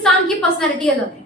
इंसान की पर्सनैलिटी अलग है।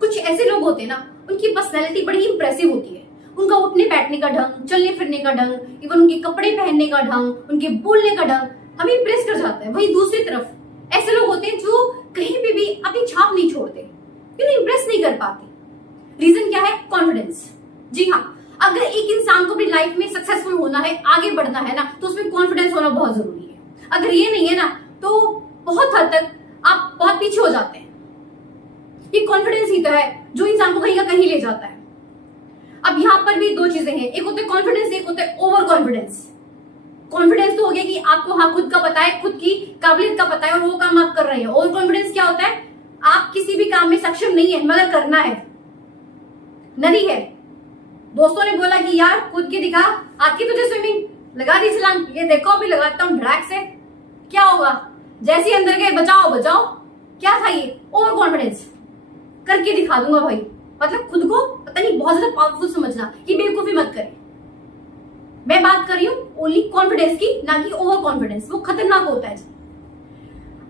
कुछ ऐसे लोग होते हैं ना, उनकी पर्सनैलिटी बड़ी इंप्रेसिव होती है। उनका उठने बैठने का ढंग, चलने फिरने का ढंग, इवन उनके कपड़े पहनने का ढंग, उनके बोलने का ढंग हमें इंप्रेस कर जाता है। वहीं दूसरी तरफ ऐसे लोग होते हैं जो कहीं पे भी अपनी छाप नहीं छोड़ते, क्यों इंप्रेस नहीं कर पाते। रीजन क्या है? कॉन्फिडेंस। जी हाँ, अगर एक इंसान को अपनी लाइफ में सक्सेसफुल होना है, आगे बढ़ना है ना, तो उसमें कॉन्फिडेंस होना बहुत जरूरी है। अगर ये नहीं है ना, तो बहुत हद तक आप बहुत पीछे हो जाते हैं। ये कॉन्फिडेंस ही तो है जो इंसान को कहीं का कहीं ले जाता है। अब यहाँ पर भी दो चीजें हैं, एक होता है कॉन्फिडेंस, एक होता है ओवर कॉन्फिडेंस। कॉन्फिडेंस तो हो गया कि आपको हाँ खुद का पता है, खुद की काबिलियत का पता है और वो काम आप कर रहे हैं। ओवर कॉन्फिडेंस क्या होता है? आप किसी भी काम में सक्षम नहीं है मगर करना है, नरी है। दोस्तों ने बोला कि यार कूद के दिखा, आती तुझे स्विमिंग, लगा दी छलांग, ये देखो अभी लगाता हूँ धड़ाक से, क्या होगा? जैसे ही अंदर गए बचाओ बचाओ, क्या था ये? Over confidence. करके दिखा दूंगा भाई, मतलब खुद को पता नहीं बहुत ज्यादा पावरफुल समझना, कि बेवकूफी मत करें। मैं बात कर रही हूँ ओनली कॉन्फिडेंस की, ना कि ओवर कॉन्फिडेंस। वो खतरनाक होता है।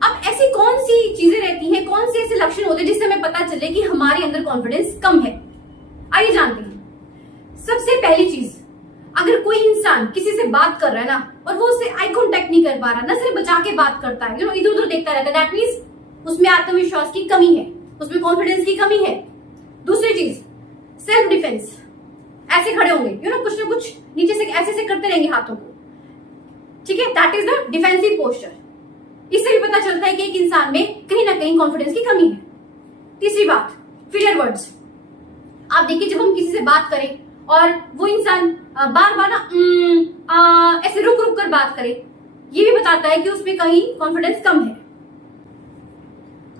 अब ऐसी कौन सी चीजें रहती हैं, कौन से ऐसे लक्षण होते हैं जिससे हमें पता चले कि हमारे अंदर कॉन्फिडेंस कम है? आइए जानते हैं। सबसे पहली चीज, अगर कोई इंसान किसी से बात कर रहा है ना और वो उससे आई कांटेक्ट नहीं कर पा रहा, नजरें बचा के बात करता है, इधर उधर देखता रहता है, दैट मींस उसमें आत्मविश्वास की कमी है, उसमें कॉन्फिडेंस की कमी है। दूसरी चीज, सेल्फ डिफेंस। ऐसे खड़े होंगे, कुछ ना कुछ नीचे से ऐसे करते रहेंगे हाथों को, ठीक है, that is the defensive posture. इससे भी पता चलता है कि एक इंसान में कहीं ना कहीं कॉन्फिडेंस की कमी है। तीसरी बात, फिलर वर्ड्स। आप देखिए, जब हम किसी से बात करें और वो इंसान बार बार ना ऐसे रुक रुक कर बात करे, ये भी बताता है कि उसमें कहीं कॉन्फिडेंस कम है।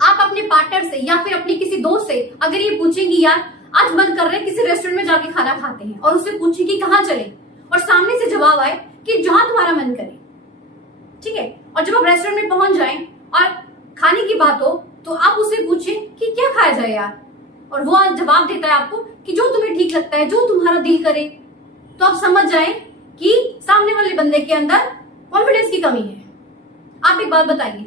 आप अपने पार्टनर से या फिर अपने किसी दोस्त से अगर ये पूछें कि यार आज मन कर रहे हैं किसी रेस्टोरेंट में जाके खाना खाते हैं, और उससे पूछें कि कहाँ चले, और सामने से जवाब आए कि जहां तुम्हारा मन करे, ठीक है, और जब आप रेस्टोरेंट में पहुंच जाएं और खाने की बात हो तो आप उससे पूछें कि क्या खाया जाए यार, और वो जवाब देता है आपको कि जो तुम्हें ठीक लगता है, जो तुम्हारा दिल करे, तो आप समझ जाएं कि सामने वाले बंदे के अंदर कॉन्फिडेंस की कमी है। आप एक बात बताइए,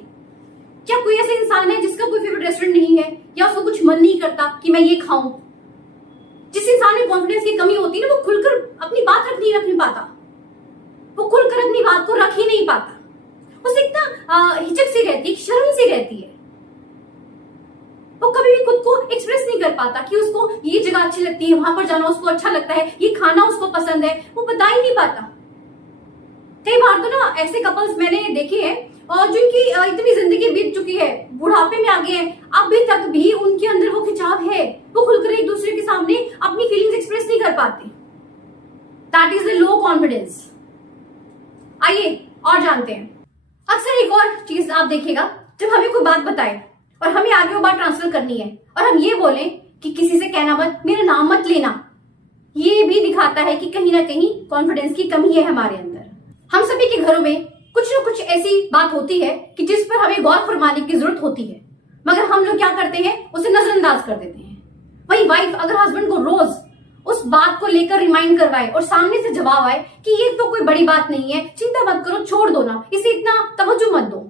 क्या कोई ऐसा इंसान है जिसका कोई फेवरेट रेस्टोरेंट नहीं है, या उसको कुछ मन नहीं करता कि मैं ये खाऊं? जिस इंसान में कॉन्फिडेंस की कमी होती है ना, वो खुलकर अपनी बात रख नहीं पाता, वो खुलकर अपनी बात को रख ही नहीं पाता। उसे इतना हिचक सी रहती है, शर्म सी रहती है, वो कभी भी खुद को एक्सप्रेस नहीं कर पाता कि उसको ये जगह अच्छी लगती है, वहां पर जाना उसको अच्छा लगता है, ये खाना उसको पसंद है, वो बता ही नहीं पाता। कई बार तो ना ऐसे कपल्स मैंने देखे हैं और जिनकी इतनी जिंदगी बीत चुकी है, बुढ़ापे में आ गए हैं, अभी तक भी उनके अंदर वो खिंचाव है, वो खुलकर एक दूसरे के सामने अपनी फीलिंग्स एक्सप्रेस नहीं कर पाते। That is the low confidence. आइए और जानते हैं। अक्सर एक और चीज आप देखिएगा, जब हमें कोई बात बताए और हमें आगे वो बात ट्रांसफर करनी है और हम ये बोले कि किसी से कहना मत, मेरा नाम मत लेना, ये भी दिखाता है कि कहीं ना कहीं कॉन्फिडेंस की कमी है हमारे अंदर। हम सभी के घरों में कुछ ना कुछ ऐसी बात होती है कि जिस पर हमें गौर फरमाने की जरूरत होती है, मगर हम लोग क्या करते हैं, उसे नजरअंदाज कर देते हैं। वही वाइफ अगर हस्बैंड को रोज उस बात को लेकर रिमाइंड करवाए और सामने से जवाब आए कि ये तो कोई बड़ी बात नहीं है, चिंता मत करो, छोड़ दो ना, इसे इतना तवज्जो मत दो,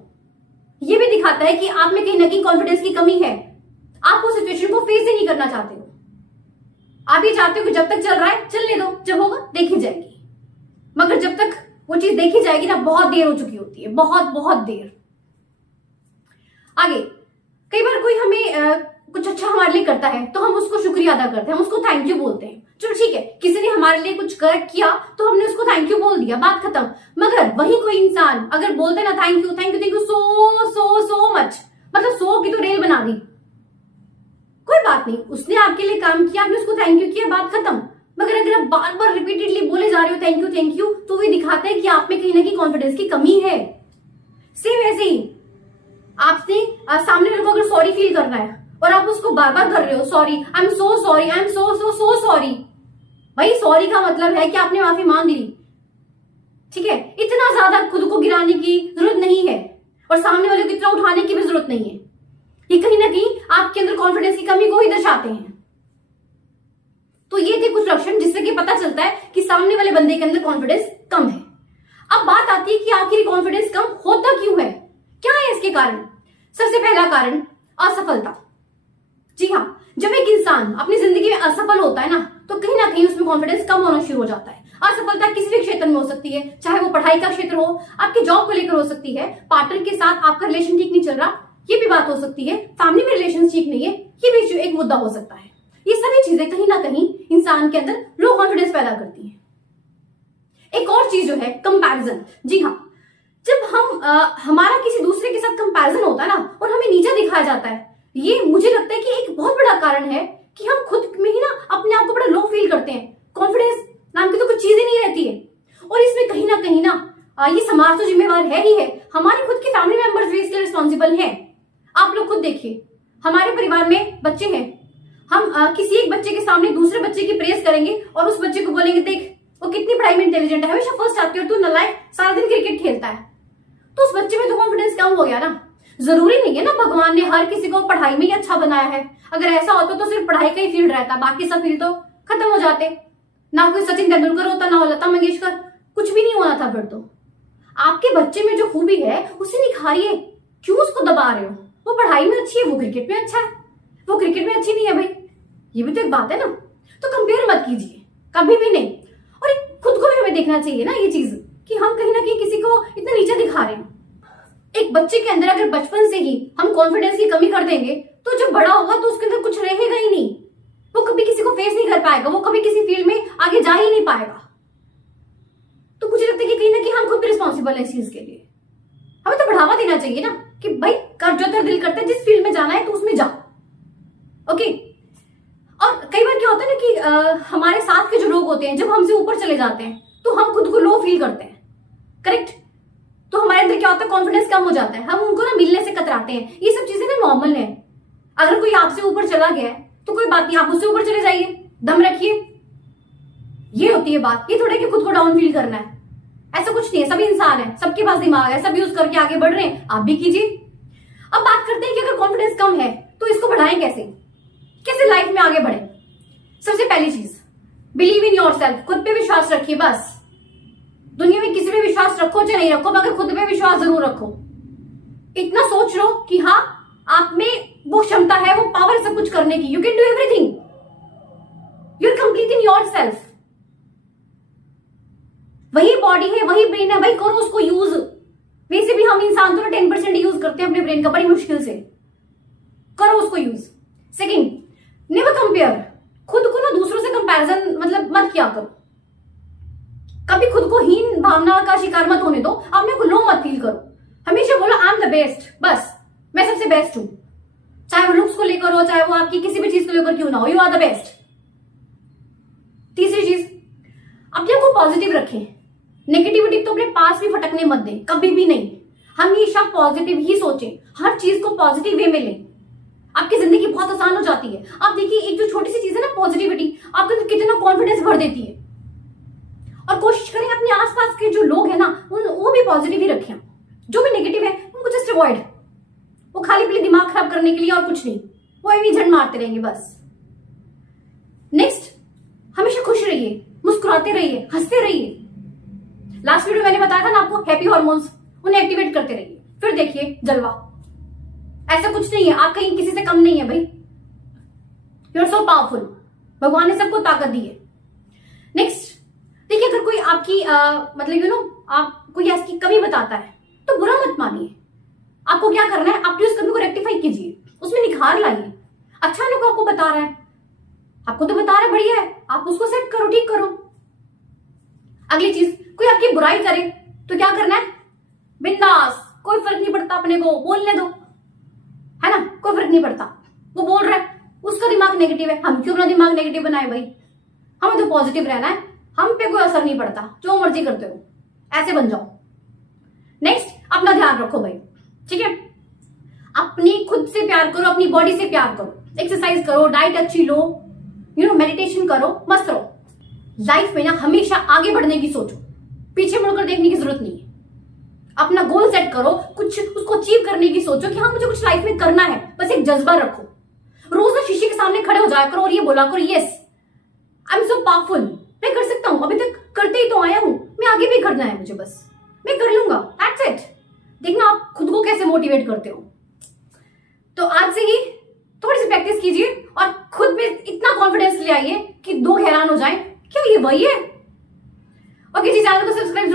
ये भी दिखाता है कि आप में कहीं ना कहीं कॉन्फिडेंस की कमी है। आप उस सिचुएशन को फेस ही नहीं करना चाहते हो। आप ये चाहते हो कि जब तक चल रहा है चलने दो, जब होगा देखी जाएगी, मगर जब तक वो चीज देखी जाएगी ना, बहुत देर हो चुकी होती है, बहुत देर। आगे, कई बार कोई हमें कुछ अच्छा हमारे लिए करता है तो हम उसको शुक्रिया अदा करते हैं, हम उसको थैंक यू बोलते हैं। चलो ठीक है, किसी ने हमारे लिए कुछ किया तो हमने उसको थैंक यू बोल दिया, बात खत्म। मगर वही कोई इंसान अगर बोलते ना thank you thank you thank you so much, मतलब 100 की तो रेल बना दी, कोई बात नहीं, उसने आपके लिए काम किया, आपने उसको थैंक यू किया, बात खत्म। मगर अगर आप बार बार रिपीटेडली बोले जा रहे हो थैंक यू, तो वो दिखाता है कि आप में कहीं ना कहीं कॉन्फिडेंस की कमी है। सेम ऐसे ही आपने सामने वाले को अगर सॉरी फील करना है और आप उसको बार बार कर रहे हो, sorry, I am so sorry, I am so sorry, भाई सॉरी का मतलब है कि आपने माफी मांग ली, ठीक है, इतना ज्यादा खुद को गिराने की जरूरत नहीं है और सामने वाले को इतना उठाने की भी जरूरत नहीं है। ये कहीं ना कहीं आपके अंदर कॉन्फिडेंस की कमी को ही दर्शाते हैं। तो ये थे कुछ लक्षण जिससे कि पता चलता है कि सामने वाले बंदे के अंदर कॉन्फिडेंस कम है। अब बात आती है कि आखिर कॉन्फिडेंस कम होता क्यों है, क्या है इसके कारण? सबसे पहला कारण, असफलता। जी हाँ, जब एक इंसान अपनी जिंदगी में असफल होता है ना, तो कहीं ना कहीं उसमें कॉन्फिडेंस कम होना शुरू हो जाता है। असफलता किसी भी क्षेत्र में हो सकती है, चाहे वो पढ़ाई का क्षेत्र हो, आपकी जॉब को लेकर हो सकती है, पार्टनर के साथ आपका रिलेशन ठीक नहीं चल रहा, ये भी बात हो सकती है, फैमिली में रिलेशन ठीक नहीं है, ये भी एक मुद्दा हो सकता है। ये सभी चीजें कहीं ना कहीं इंसान के अंदर लो कॉन्फिडेंस पैदा करती है। एक और चीज जो है कंपैरिजन। जी हाँ, जब हम हमारा किसी दूसरे के साथ कंपैरिजन होता है ना, और हमें नीचा दिखाया जाता है, ये मुझे लगता है कि एक बहुत बड़ा कारण है कि हम खुद में ही ना अपने आप को बड़ा लो फील करते हैं। कॉन्फिडेंस नाम की तो कुछ चीज ही नहीं रहती है। और इसमें कहीं ना ये समाज तो जिम्मेवार है ही है, हमारे खुद के फैमिली मेंबर्स भी इसके रिस्पॉन्सिबल हैं। आप लोग खुद देखिए, हमारे परिवार में बच्चे हैं, हम किसी एक बच्चे के सामने दूसरे बच्चे की प्रेस करेंगे और उस बच्चे को बोलेंगे देख वो कितनी पढ़ाई में इंटेलिजेंट है, हमेशा फर्स्ट आती है, और तू नालायक सारा दिन क्रिकेट खेलता है। तो उस बच्चे में तो कॉन्फिडेंस कम हो गया ना। जरूरी नहीं है ना भगवान ने हर किसी को पढ़ाई में ही अच्छा बनाया है। अगर ऐसा होता तो सिर्फ पढ़ाई का ही फील्ड रहता, बाकी सब फील्ड तो खत्म हो जाते। ना कोई सचिन तेंदुलकर होता, ना लता मंगेशकर, कुछ भी नहीं होना था फिर तो। आपके बच्चे में जो खूबी है उसे निखारिए, क्यों उसको दबा रहे हो? वो पढ़ाई में अच्छी है, वो क्रिकेट में अच्छा है, वो क्रिकेट में अच्छी नहीं है भाई, ये भी तो एक बात है ना। तो कंपेयर मत कीजिए कभी भी नहीं। और खुद को भी हमें देखना चाहिए ना ये चीज, कि हम कहीं ना कहीं किसी को इतना नीचा दिखा रहे हैं। एक बच्चे के अंदर अगर बचपन से ही हम कॉन्फिडेंस की कमी कर देंगे, तो जब बड़ा होगा तो उसके अंदर कुछ रहेगा ही नहीं। वो कभी किसी को फेस नहीं कर पाएगा, वो कभी किसी फील्ड में आगे जा ही नहीं पाएगा। तो मुझे लगता है कि कहीं ना कहीं हम खुद भी रिस्पॉन्सिबल है इस चीज के लिए। हमें तो बढ़ावा देना चाहिए ना कि भाई कर जो तेरा दिल करता है, जिस फील्ड में जाना है तो उसमें जा। ओके। और कई बार क्या होता है ना कि हमारे साथ के जो लोग होते हैं, जब हमसे ऊपर चले जाते हैं तो हम खुद को लो फील करते हैं, करेक्ट? तो हमारे अंदर क्या होता है, कॉन्फिडेंस कम हो जाता है, हम उनको ना मिलने से कतराते हैं। ये सब चीजें ना नॉर्मल है। अगर कोई आपसे ऊपर चला गया है तो कोई बात नहीं, आप उससे ऊपर चले जाइए, दम रखिए। ये होती है बात, ये थोड़ा कि खुद को डाउन फील करना है। ऐसा कुछ नहीं है, सभी इंसान है, सबके पास दिमाग है, सब यूज करके आगे बढ़ रहे हैं, आप भी कीजिए। अब बात करते हैं कि अगर कॉन्फिडेंस कम है तो इसको बढ़ाएं कैसे, कैसे लाइफ में आगे बढ़े। सबसे पहली चीज, बिलीव इन योरसेल्फ, खुद पे विश्वास रखिए। बस दुनिया में किसी पे विश्वास रखो चाहे नहीं रखो, मगर खुद पे विश्वास जरूर रखो। इतना सोच लो कि हाँ, आप में वो क्षमता है, वो पावर है सब कुछ करने की। You can do everything, you are complete in yourself. वही बॉडी है, वही ब्रेन है भाई, करो उसको यूज। वैसे भी हम इंसान तो 10% यूज करते हैं अपने ब्रेन का, बड़ी मुश्किल से। करो उसको यूज। Second, never compare. खुद को ना दूसरों से कंपैरिजन मतलब मत किया करो। कभी खुद को हीन भावना का शिकार मत होने दो, अपने को लो मत फील करो। हमेशा बोलो आई एम द बेस्ट, बस मैं सबसे बेस्ट हूं। चाहे वो लुक्स को लेकर हो, चाहे वो आपकी किसी भी चीज को लेकर क्यों ना हो, यू आर द बेस्ट। तीसरी चीज, अपने को पॉजिटिव रखें। नेगेटिविटी तो अपने पास भी फटकने मत दें, कभी भी नहीं। हमेशा पॉजिटिव ही सोचें, हर चीज को पॉजिटिव वे में लें। आपकी जिंदगी बहुत आसान हो जाती है। आप देखिए, एक जो छोटी सी चीज है ना पॉजिटिविटी, आपके अंदर कितना कॉन्फिडेंस भर देती है। और कोशिश करें अपने आसपास के जो लोग हैं ना, वो भी पॉजिटिव ही रखें। जो भी नेगेटिव है उनको जस्ट अवॉइड। वो खाली पीली दिमाग खराब करने के लिए और कुछ नहीं, वो ऐवी झंड मारते रहेंगे बस। नेक्स्ट, हमेशा खुश रहिए, मुस्कुराते रहिए, हंसते रहिए। लास्ट वीडियो मैंने बताया था ना आपको, हैप्पी हार्मोन्स, उन्हें एक्टिवेट करते रहिए, फिर देखिए जलवा। ऐसा कुछ नहीं है, आप कहीं किसी से कम नहीं है भाई। यू आर सो पावरफुल, भगवान ने सबको ताकत दी है। नेक्स्ट, देखिए, अगर कोई आपकी मतलब आप कोई ऐसी कमी बताता है तो बुरा मत मानिए। आपको क्या करना है, अपनी उस कमी को रेक्टिफाई कीजिए, उसमें निखार लाइए। अच्छा लोग आपको बता रहा है, आपको तो बता रहा है, बढ़िया है, आप उसको सेट करो, ठीक करो। अगली चीज, कोई आपकी बुराई करे तो क्या करना है, बिंदास, कोई फर्क नहीं पड़ता, अपने को बोलने दो, है ना, कोई फर्क नहीं पड़ता। वो बोल रहा है, उसका दिमाग नेगेटिव है, हम क्यों अपना दिमाग नेगेटिव बनाए भाई। हमें तो पॉजिटिव रहना है, हम पे कोई असर नहीं पड़ता, जो मर्जी करते हो, ऐसे बन जाओ। नेक्स्ट, अपना ध्यान रखो भाई, ठीक है। अपनी खुद से प्यार करो, अपनी बॉडी से प्यार करो, एक्सरसाइज करो, डाइट अच्छी लो, मेडिटेशन करो, मस्त रहो। लाइफ में ना हमेशा आगे बढ़ने की सोचो, पीछे मुड़कर देखने की जरूरत नहीं है। अपना गोल सेट करो, कुछ उसको अचीव करने की सोचो कि हाँ मुझे कुछ लाइफ में करना है, बस एक जज्बा रखो। रोज ना शीशे के सामने खड़े हो जाया करो और ये बोला करो, yes I am so powerful, मैं कर सकता हूं, अभी तक करते ही तो आया हूं, मैं आगे भी करना है मुझे, बस मैं कर लूंगा, दैट्स इट। देखना आप खुद को कैसे मोटिवेट करते हो। तो आज से ही आई है कि लोग हैरान हो जाएं, क्या ये वही है? ओके जी, चैनल को सब्सक्राइब